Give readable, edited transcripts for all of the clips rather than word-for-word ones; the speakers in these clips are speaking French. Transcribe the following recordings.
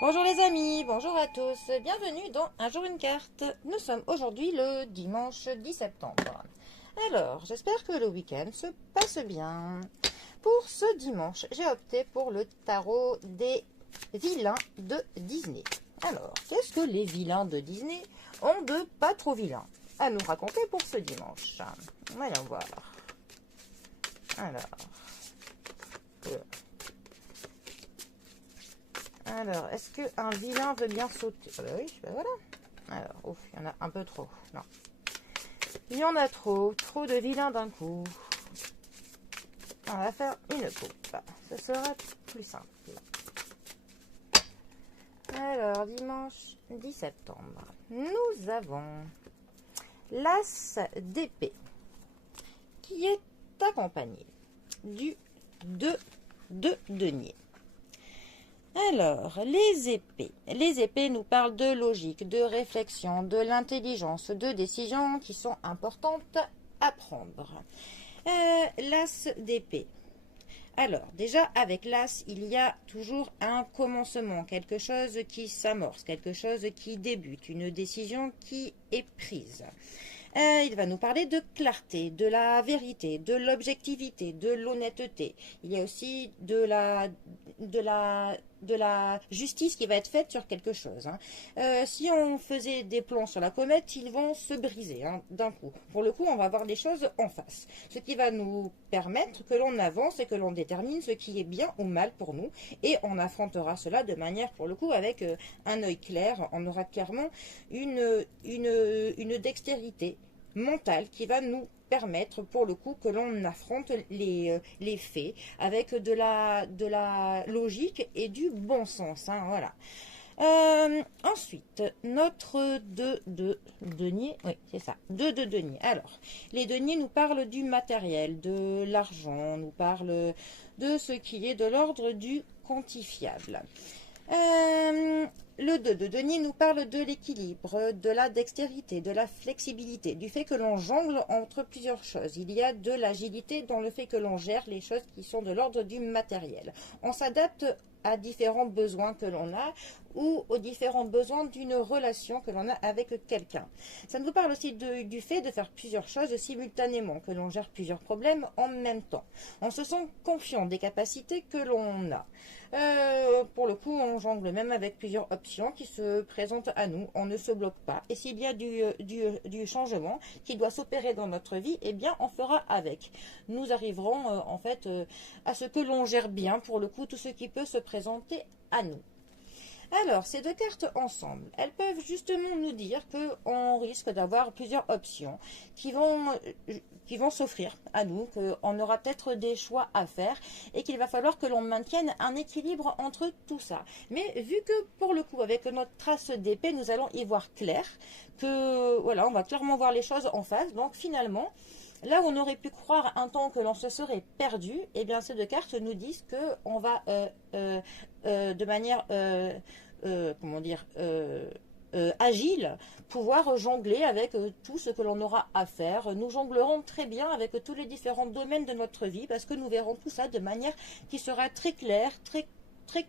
Bonjour les amis, bonjour à tous, bienvenue dans Un jour une carte. Nous sommes aujourd'hui le dimanche 10 septembre. Alors, j'espère que le week-end se passe bien. Pour ce dimanche, j'ai opté pour le tarot des vilains de Disney. Alors, qu'est-ce que les vilains de Disney ont de pas trop vilains à nous raconter pour ce dimanche? Voyons voir. Alors, est-ce qu'un vilain veut bien sauter? Oui, ben voilà. Alors, ouf, il y en a un peu trop. Non. Il y en a trop. Trop de vilains d'un coup. On va faire une coupe. Ce sera plus simple. Alors, dimanche 10 septembre. Nous avons l'As d'épée qui est accompagné du 2 de denier. Alors, les épées. Les épées nous parlent de logique, de réflexion, de l'intelligence, de décisions qui sont importantes à prendre. L'as d'épée. Alors, déjà, avec l'as, il y a toujours un commencement, quelque chose qui s'amorce, quelque chose qui débute, une décision qui est prise. Il va nous parler de clarté, de la vérité, de l'objectivité, de l'honnêteté. Il y a aussi de la justice qui va être faite sur quelque chose. Si on faisait des plans sur la comète, ils vont se briser d'un coup. Pour le coup, on va voir les choses en face. Ce qui va nous permettre que l'on avance et que l'on détermine ce qui est bien ou mal pour nous. Et on affrontera cela de manière, pour le coup, avec un œil clair. On aura clairement une dextérité mentale qui va nous permettre pour le coup que l'on affronte les faits avec de la logique et du bon sens. Voilà. Ensuite, notre 2 de denier, oui c'est ça, 2 de denier. Alors, les deniers nous parlent du matériel, de l'argent, nous parlent de ce qui est de l'ordre du quantifiable. Le 2 de denier nous parle de l'équilibre, de la dextérité, de la flexibilité, du fait que l'on jongle entre plusieurs choses. Il y a de l'agilité dans le fait que l'on gère les choses qui sont de l'ordre du matériel. On s'adapte à différents besoins que l'on a ou aux différents besoins d'une relation que l'on a avec quelqu'un. Ça nous parle aussi du fait de faire plusieurs choses simultanément, que l'on gère plusieurs problèmes en même temps. On se sent confiant des capacités que l'on a. Pour le coup, on jongle même avec plusieurs options qui se présentent à nous. On ne se bloque pas. Et s'il y a du changement qui doit s'opérer dans notre vie, eh bien, on fera avec. Nous arriverons en fait à ce que l'on gère bien, pour le coup, tout ce qui peut se présenter à nous. Alors, ces deux cartes ensemble, elles peuvent justement nous dire qu'on risque d'avoir plusieurs options qui vont s'offrir à nous, qu'on aura peut-être des choix à faire et qu'il va falloir que l'on maintienne un équilibre entre tout ça. Mais vu que pour le coup, avec notre trace d'épée, nous allons y voir clair, que voilà, on va clairement voir les choses en face. Donc finalement, là où on aurait pu croire un temps que l'on se serait perdu, eh bien ces deux cartes nous disent qu'on va de manière comment dire agile, pouvoir jongler avec tout ce que l'on aura à faire. Nous jonglerons très bien avec tous les différents domaines de notre vie parce que nous verrons tout ça de manière qui sera très claire, très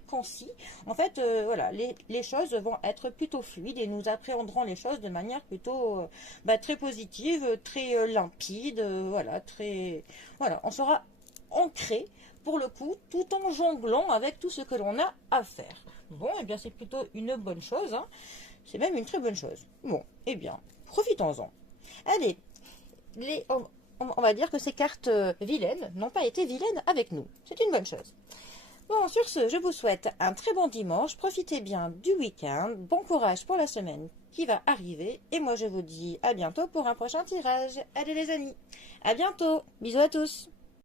concis. En fait, voilà, les choses vont être plutôt fluides et nous appréhenderons les choses de manière plutôt très positive, très limpide, voilà, on sera ancré pour le coup, tout en jonglant avec tout ce que l'on a à faire. Bon, et bien c'est plutôt une bonne chose, c'est même une très bonne chose. Bon, et bien, profitons-en. Allez, on va dire que ces cartes vilaines n'ont pas été vilaines avec nous. C'est une bonne chose. Bon, sur ce, je vous souhaite un très bon dimanche. Profitez bien du week-end. Bon courage pour la semaine qui va arriver. Et moi, je vous dis à bientôt pour un prochain tirage. Allez les amis, à bientôt. Bisous à tous.